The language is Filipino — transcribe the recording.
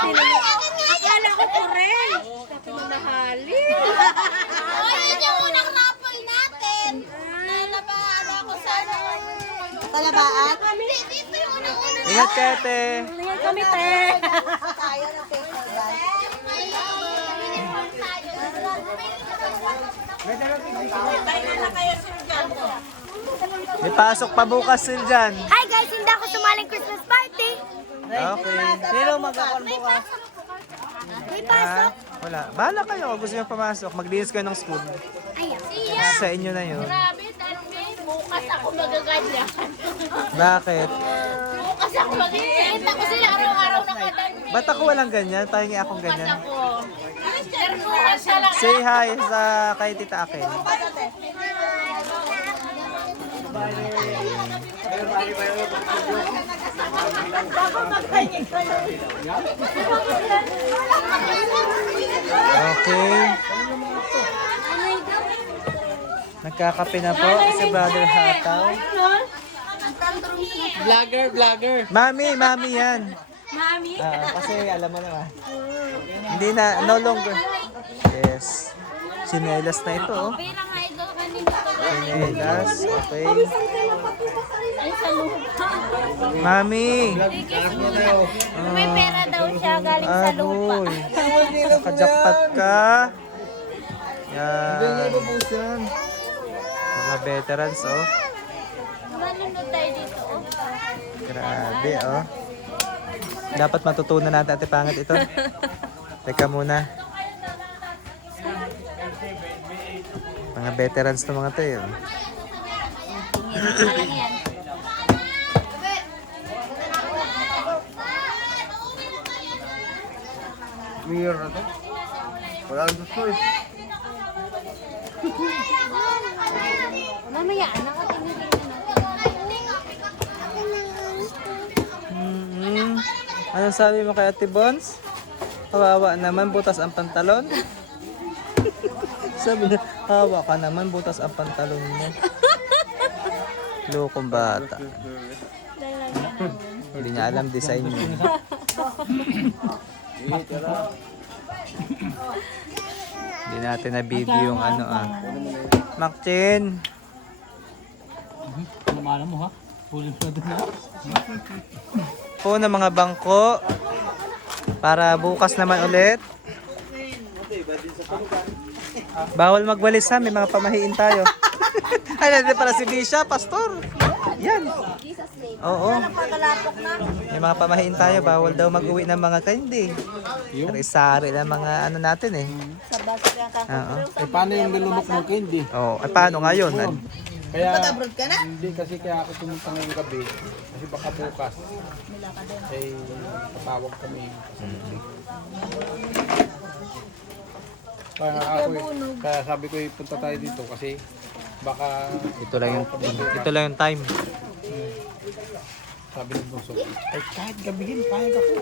Akala ko kurel. Pinamahali. Ayun yung unang raffle natin. Nalabaan ako sa Talabaan? Dito yung unang-unang. Ingat ka, te. Ngayon kami, te. Tayo ng paper bag. May pasok pa bukas sila dyan. Hi guys, hindi ako sumaling Christmas party. Okay. Sino magkakon bukas? May pasok. Wala. Bahala kayo kung gusto nyo pumasok. Maglinis kayo ng school. Ayan. Sa inyo na yun. Grabe, bukas ako magaganyan. Bakit? Bukas ako mag-iinit ako sila araw-araw na kadan. Ba't ako walang ganyan? Pahingi akong ganyan. Ako. Ternuhan siya lang. Say hi sa kay Tita Akin. Okay. Nagkakape na po si Brother Hataw. Vlogger. Mami yan. Mami. Kasi alam mo naman. Hindi na, no longer. Yes. Sinelas na ito, oh. Pera nga idol kanina to. Sinelas, okay. Ay, sa lupa. Mami! May pera daw siya galing sa lupa. Agoy. Nakajakpat ka. Yan. Mga veterans, oh. Manunod tayo dito. Oh. Grabe, oh. Dapat matutunan natin ate pangit ito. Teka muna. Mga veterans na mga to, eh. Oh. Parang yan. Mayor na to. Wala ang gusto eh. Mamaya, nakatingin Anong sabi mo kay Ate Bons? Kawawa naman, butas ang pantalon. Sabi niya, kawawa ka naman, butas ang pantalon mo. Lokong bata. Hindi niya alam design niya. Hindi natin na video yung ano Makchin! Namala mo ha? Pulin mo doon ha? Po ng mga bangko para bukas naman ulit. Bawal magwalis ha, may mga pamahiin tayo. Ay, nandito para si Bisha, pastor. Yan. Oo. May mga pamahiin tayo, bawal daw mag-uwi ng mga candy. Sari lang mga ano natin eh. Oo. Eh paano yung nilunok mo candy? Oh, ay paano ngayon? Kaya Abroad ka na? hindi kasi kaya ako pumunta ngayong gabi. Kasi baka bukas. Eh tatawag kami. Kaya sabi ko punta tayo dito kasi baka Ito lang yung time. sabi ng bunso, eh kahit gabihin, payag ako.